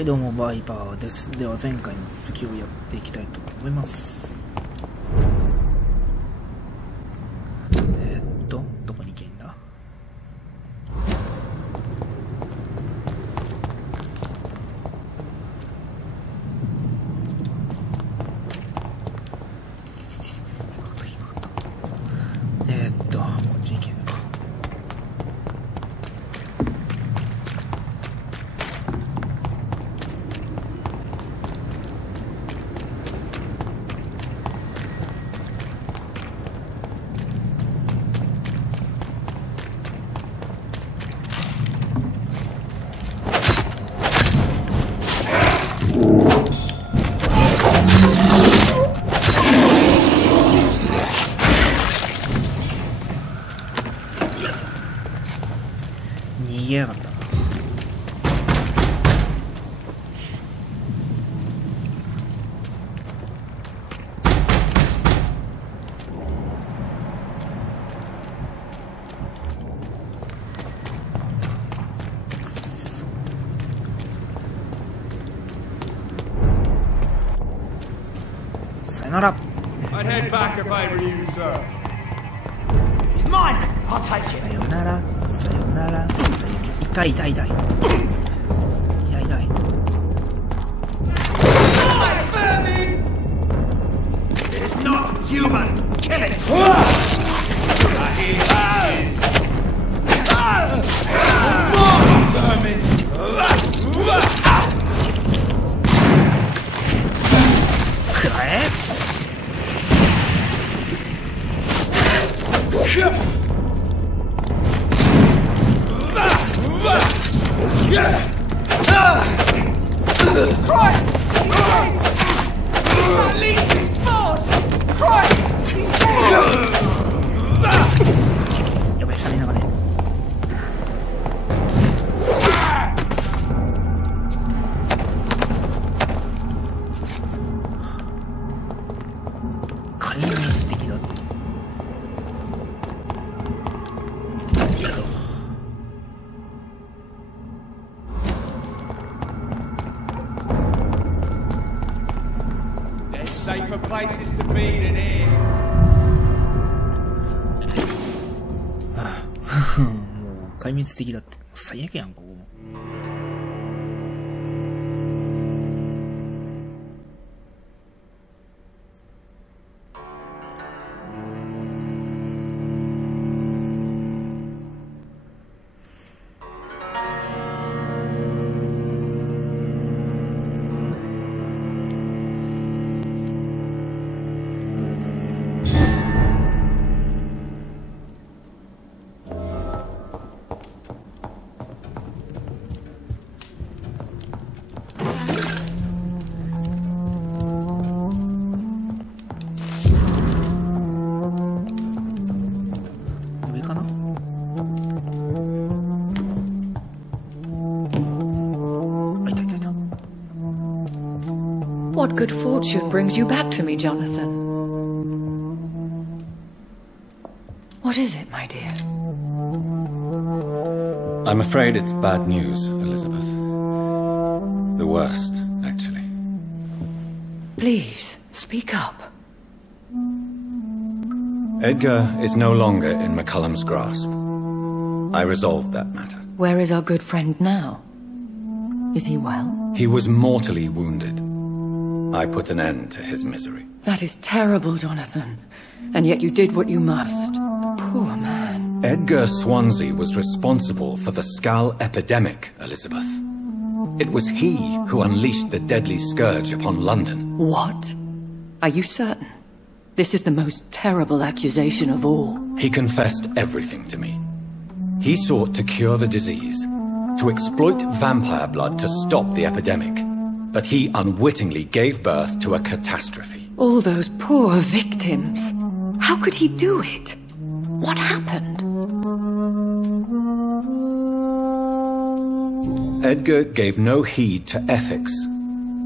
はいどうもバイパーです。では前回の続きをやっていきたいと思います。どこに行けんだ。こっち行けんのか。逃げやがったな。さよなら。I'd head back if I were you, sir. It's mine. I'll take it. さよなら。さよなら。痛い痛い痛い。痛い痛い。It's not human. Kill it.くらえ。Christ! He's dead! Leech his force! Christ! He's dead! やばい、スタミナがね。壊滅的だって。Safer places to be than here. もう壊滅的だって。最悪やんここも。What good fortune brings you back to me, Jonathan? What is it, my dear? I'm afraid it's bad news, Elizabeth. The worst, actually. Please, speak up. Edgar is no longer in McCullum's grasp. I resolved that matter. Where is our good friend now? Is he well? He was mortally wounded. I put an end to his misery. That is terrible, Jonathan. And yet you did what you must. Poor man. Edgar Swansea was responsible for the Skull epidemic, Elizabeth. It was he who unleashed the deadly scourge upon London. What? Are you certain? This is the most terrible accusation of all. He confessed everything to me. He sought to cure the disease, to exploit vampire blood to stop the epidemic. But he unwittingly gave birth to a catastrophe. All those poor victims. How could he do it? What happened? Edgar gave no heed to ethics.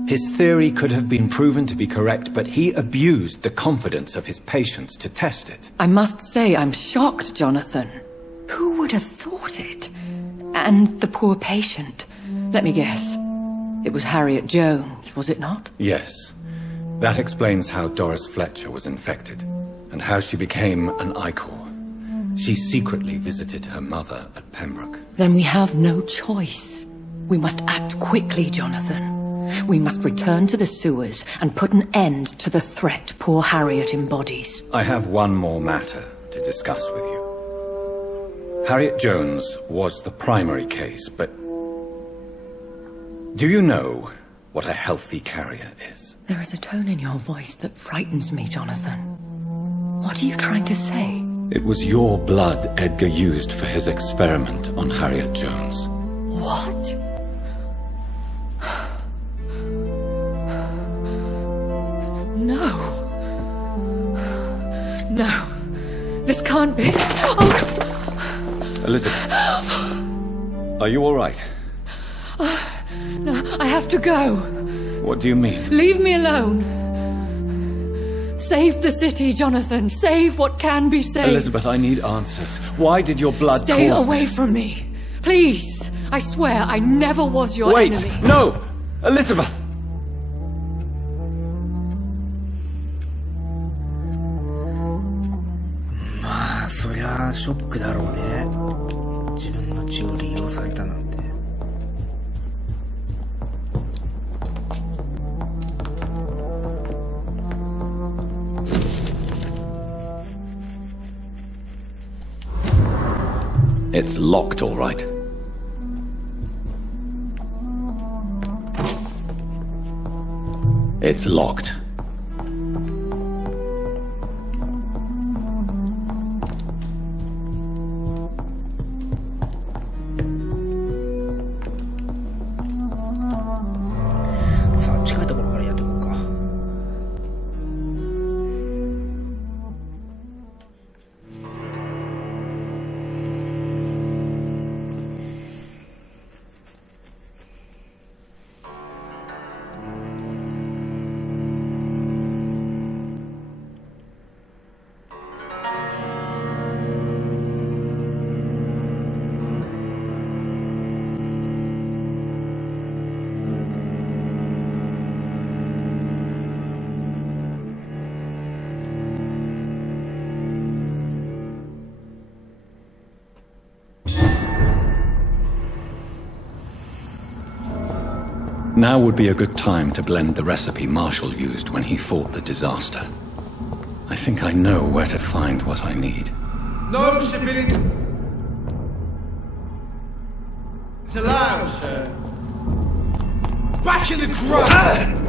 His theory could have been proven to be correct, but he abused the confidence of his patients to test it. I must say I'm shocked, Jonathan. Who would have thought it? And the poor patient. Let me guess. It was Harriet Jones, was it not? Yes. That explains how Doris Fletcher was infected, and how she became an Icor. She secretly visited her mother at Pembroke. Then we have no choice. We must act quickly, Jonathan. We must return to the sewers and put an end to the threat poor Harriet embodies. I have one more matter to discuss with you. Harriet Jones was the primary case, but... do you know what a healthy carrier is? There is a tone in your voice that frightens me, Jonathan. What are you trying to say? It was your blood Edgar used for his experiment on Harriet Jones. What? No. No. This can't be. Oh. Elizabeth, are you all right? No, I have to go. What do you mean? Leave me alone. Save the city, Jonathan. Save what can be saved. Elizabeth, I need answers. Why did your blood Stay cause away this? from me. Please. I swear I never was your Wait! enemy. No! Elizabeth!まあそりゃあショックだろうね。自分の血を利用されたなんて。It's locked, all right. It's locked.さあ近いところからやっていこうか。Now would be a good time to blend the recipe Marshall used when he fought the disaster. I think I know where to find what I need. No civilian. It's allowed, sir. Back in the ground.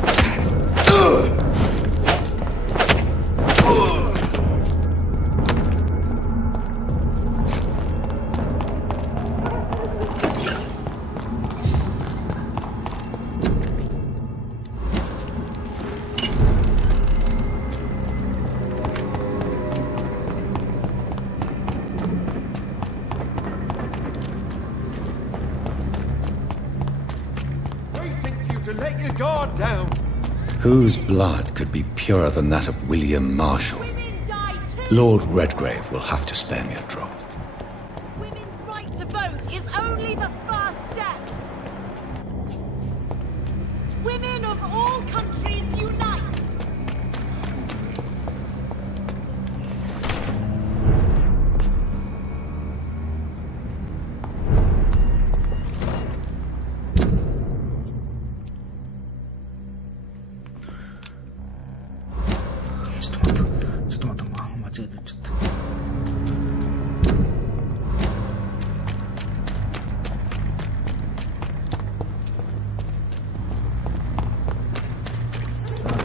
To let your guard down. Whose blood could be purer than that of William Marshall? Lord Redgrave will have to spare me a drop. Women's right to vote is only the first step. Women of all countries unite.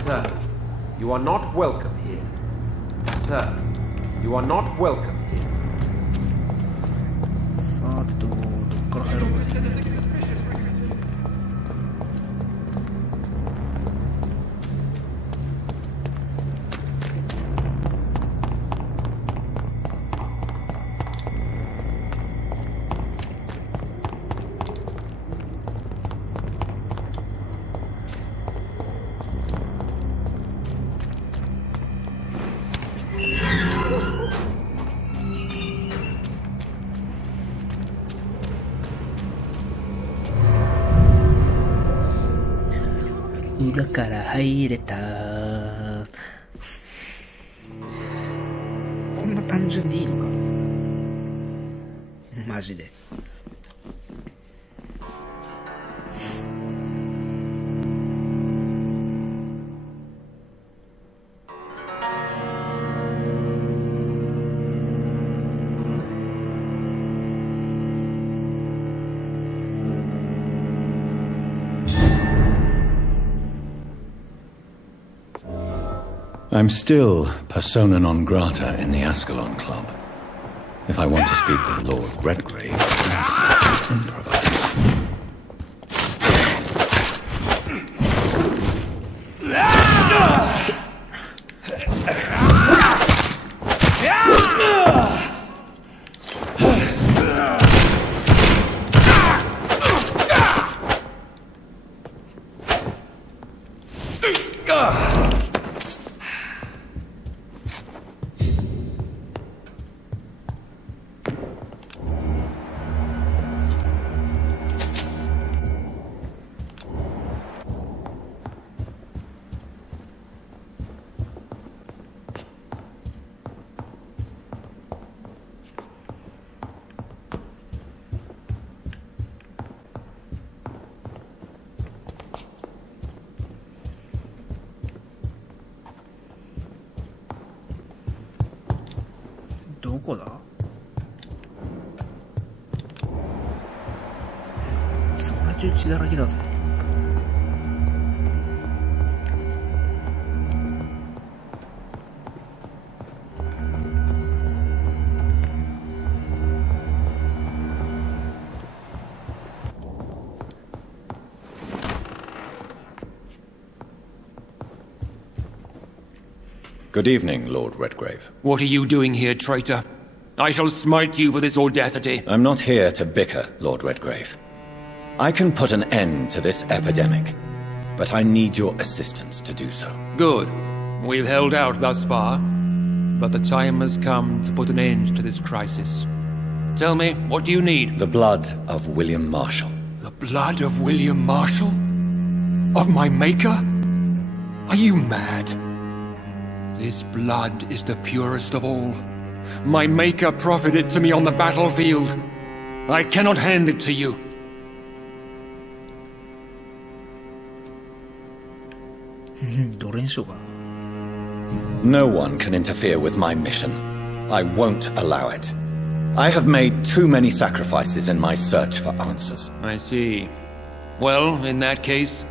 Sir, you are not welcome here. Sir, you are not welcome here. さてとどっから入ろうか。裏から入れた。こんな単純でいいのかマジで。I'm still persona non grata in the Ascalon Club. If I want to speak with Lord Redgrave, improvise.どこだ？そこら中血だらけだぜ。Good evening, Lord Redgrave. What are you doing here, traitor? I shall smite you for this audacity. I'm not here to bicker, Lord Redgrave. I can put an end to this epidemic, but I need your assistance to do so. Good. We've held out thus far, but the time has come to put an end to this crisis. Tell me, what do you need? The blood of William Marshall. The blood of William Marshall? Of my maker? Are you mad? This blood is the purest of all. My maker proffered it to me on the battlefield. I cannot hand it to you. No one can interfere with my mission. I won't allow it. I have made too many sacrifices in my search for answers. I see. Well, in that case,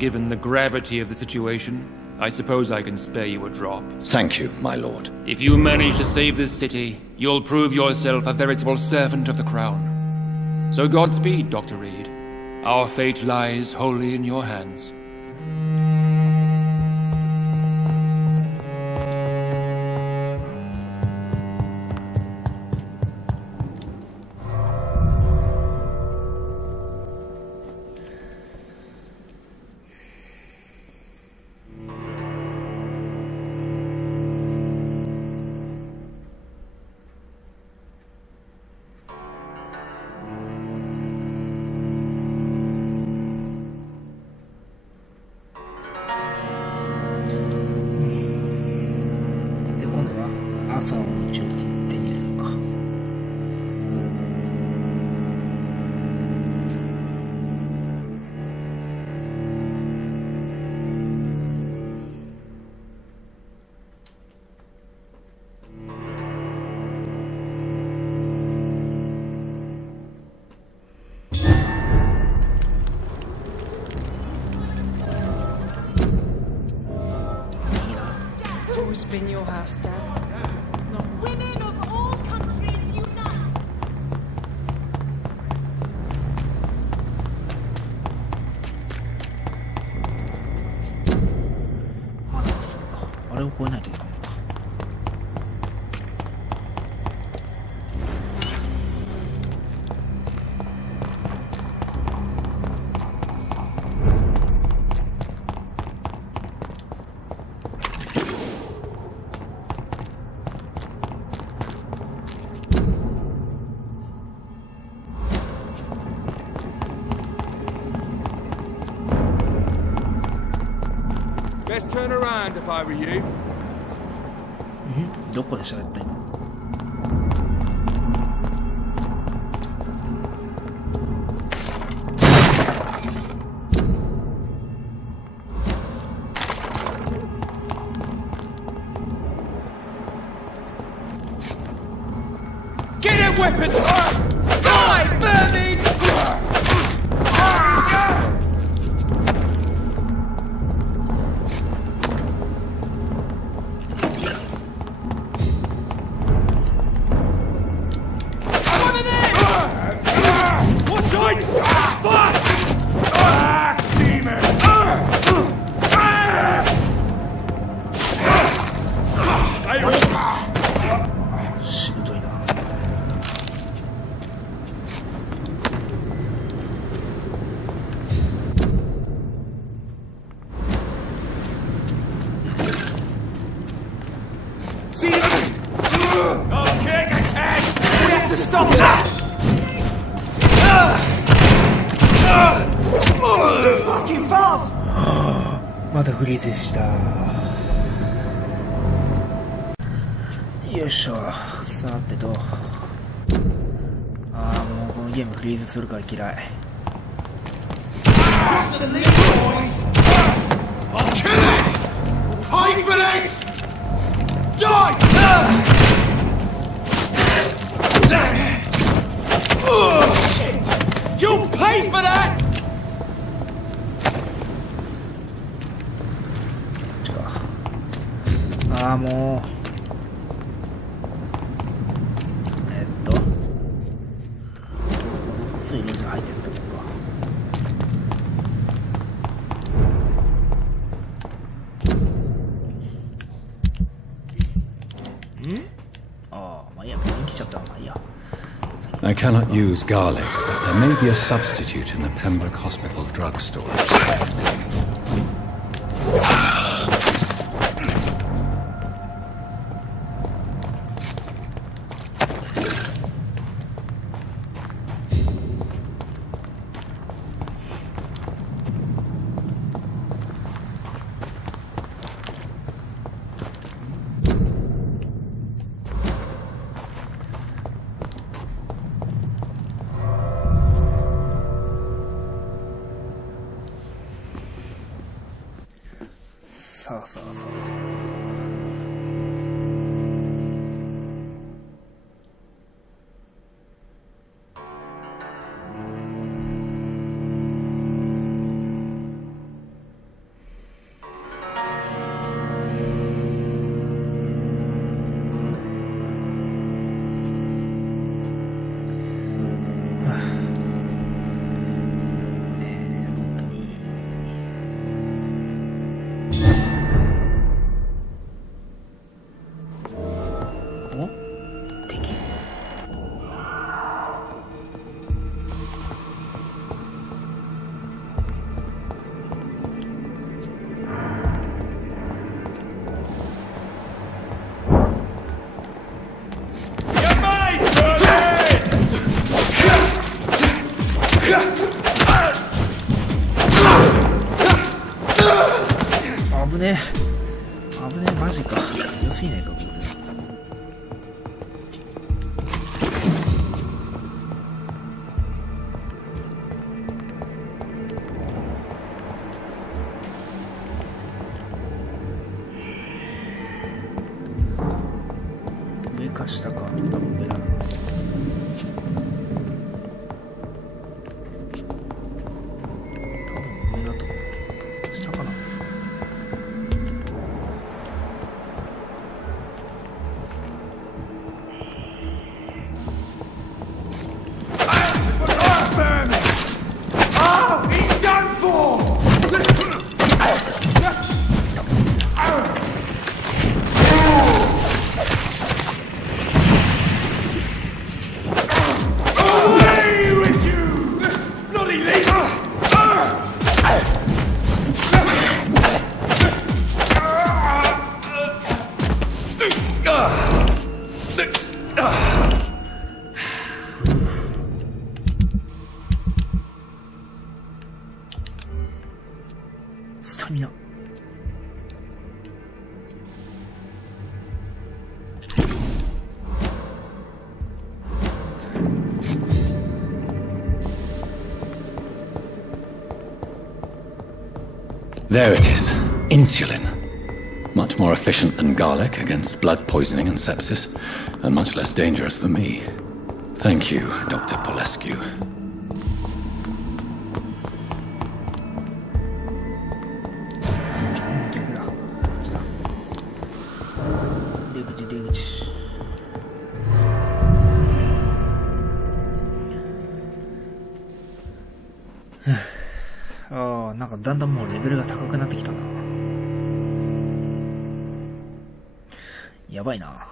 given the gravity of the situation, I suppose I can spare you a drop. Thank you, my lord. If you manage to save this city, you'll prove yourself a veritable servant of the crown. So Godspeed, Dr. Reed. Our fate lies wholly in your hands. It's been your house, Dad. Women of all countries unite! Best turn around if I were you. どこで喋った今。Get a weapon! Die, vermin! しぶといな。またフリーズした。よいしょ。さてと、ああもうこのゲームフリーズするから嫌い。You'll pay for that! ああもう水路に入ってるってことか。ああまあいいや、人来ちゃったらまあいいや。I cannot use garlic, but there may be a substitute in the Pembroke Hospital drugstore.さあ。危ねえ、マジか。強すぎねえか、こいつ。上か下か、多分上だな。スタミナ。There it is. Insulin. Much more efficient than garlic against blood poisoning and sepsis, and much less dangerous for me. Thank you, Dr. Polescu. なんかだんだんもうレベルが高くなってきたな。やばいな。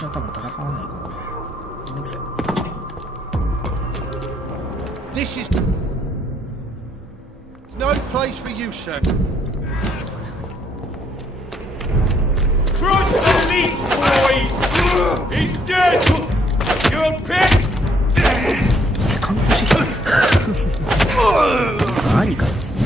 多分戦わないかな。めんどくさい。This is no place for you, sir. Cross the leads, boys! He's dead! You're picked! 貫通してきた。さあ、ありかですね。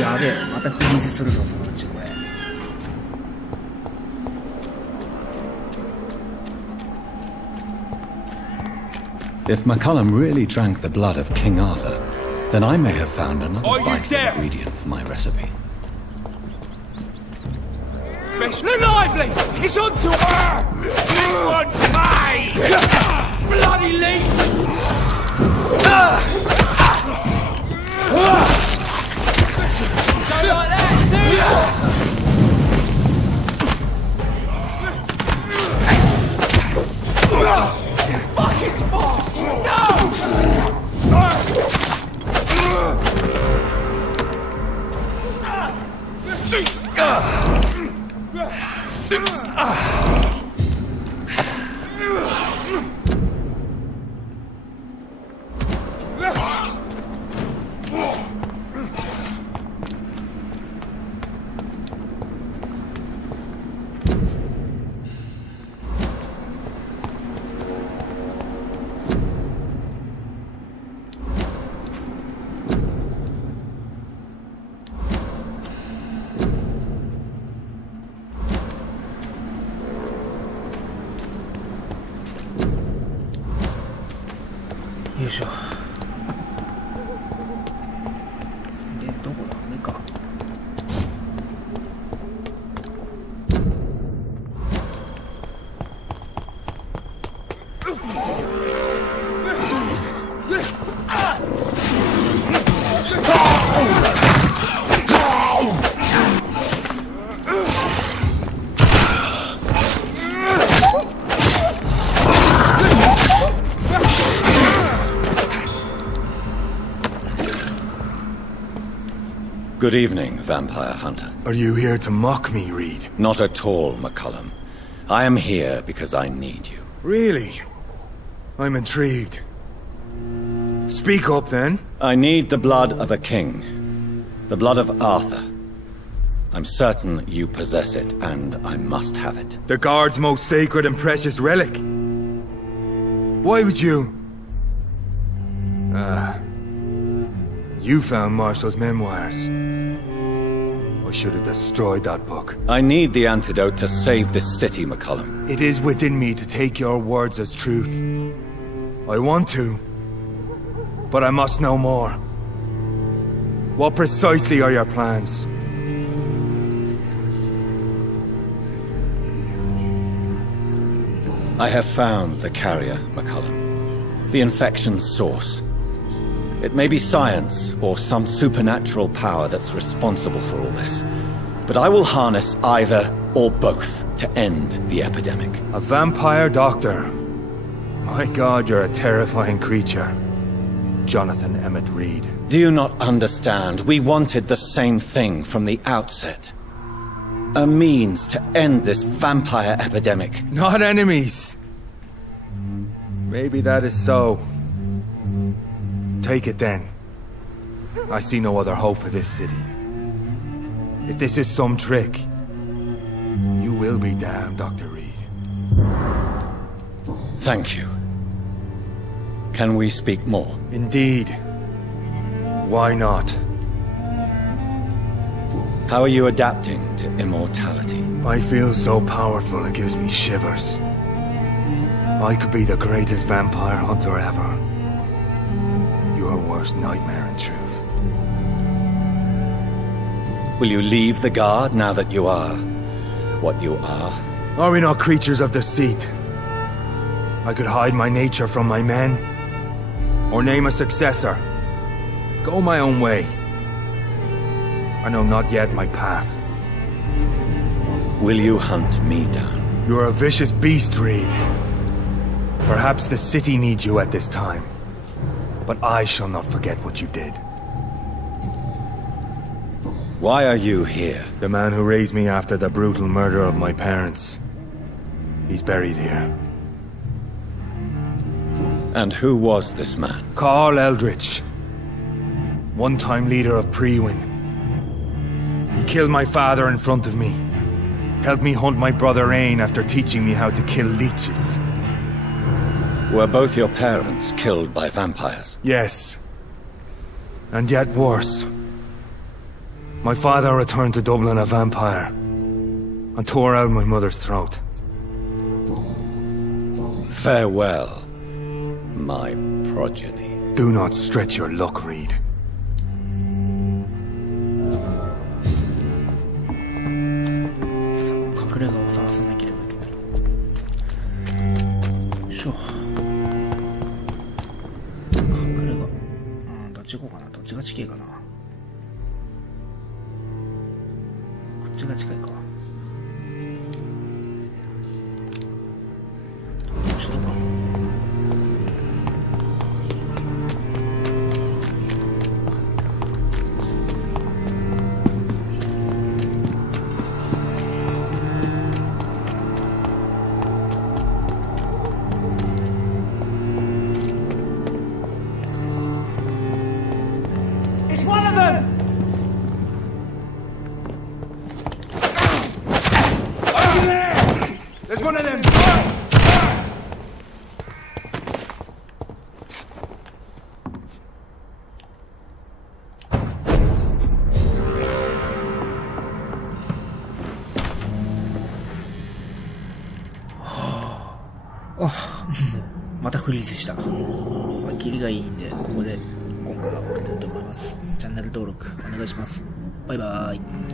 やべえ、またフリーズするぞ、そのうちこれ。If McCullum really drank the blood of King Arthur, then I may have found another vital ingredient for my recipe. Best lively! It's on to her! This one's mine! Bloody leech! Don't like that, do you? Fuck, it's fast! No!よいしょ。で、どこだ？上か。Good evening, Vampire Hunter. Are you here to mock me, Reed? Not at all, McCullum. I am here because I need you. Really? I'm intrigued. Speak up, then. I need the blood of a king. The blood of Arthur. I'm certain you possess it, and I must have it. The Guard's most sacred and precious relic. Why would you... You found Marshall's memoirs. I should have destroyed that book. I need the antidote to save this city, McCullum. It is within me to take your words as truth. I want to, but I must know more. What precisely are your plans? I have found the carrier, McCullum. The infection's source. It may be science or some supernatural power that's responsible for all this. But I will harness either or both to end the epidemic. A vampire doctor. My God, you're a terrifying creature. Jonathan Emmett Reed. Do you not understand? We wanted the same thing from the outset. A means to end this vampire epidemic. Not enemies. Maybe that is so. Take it then. I see no other hope for this city. If this is some trick, you will be damned, Dr. Reed. Thank you. Can we speak more? Indeed. Why not? How are you adapting to immortality? I feel so powerful it gives me shivers. I could be the greatest vampire hunter ever. Your worst nightmare, in truth. Will you leave the guard now that you are what you are? Are we not creatures of deceit? I could hide my nature from my men, or name a successor. Go my own way. I know not yet my path. Will you hunt me down? You're a vicious beast, Reed. Perhaps the city needs you at this time. But I shall not forget what you did. Why are you here? The man who raised me after the brutal murder of my parents. He's buried here. And who was this man? Carl Eldritch. One-time leader of Prewin. He killed my father in front of me. Helped me hunt my brother Ain after teaching me how to kill leeches. Were both your parents killed by vampires? Yes. And yet worse. My father returned to Dublin a vampire, and tore out my mother's throat. Farewell, my progeny. Do not stretch your luck, Reed. It's one of them! Over there! There's one of them!またフリーズした。まあ、キリがいいんで、ここで今回は終わりたいと思います。チャンネル登録お願いします。バイバーイ。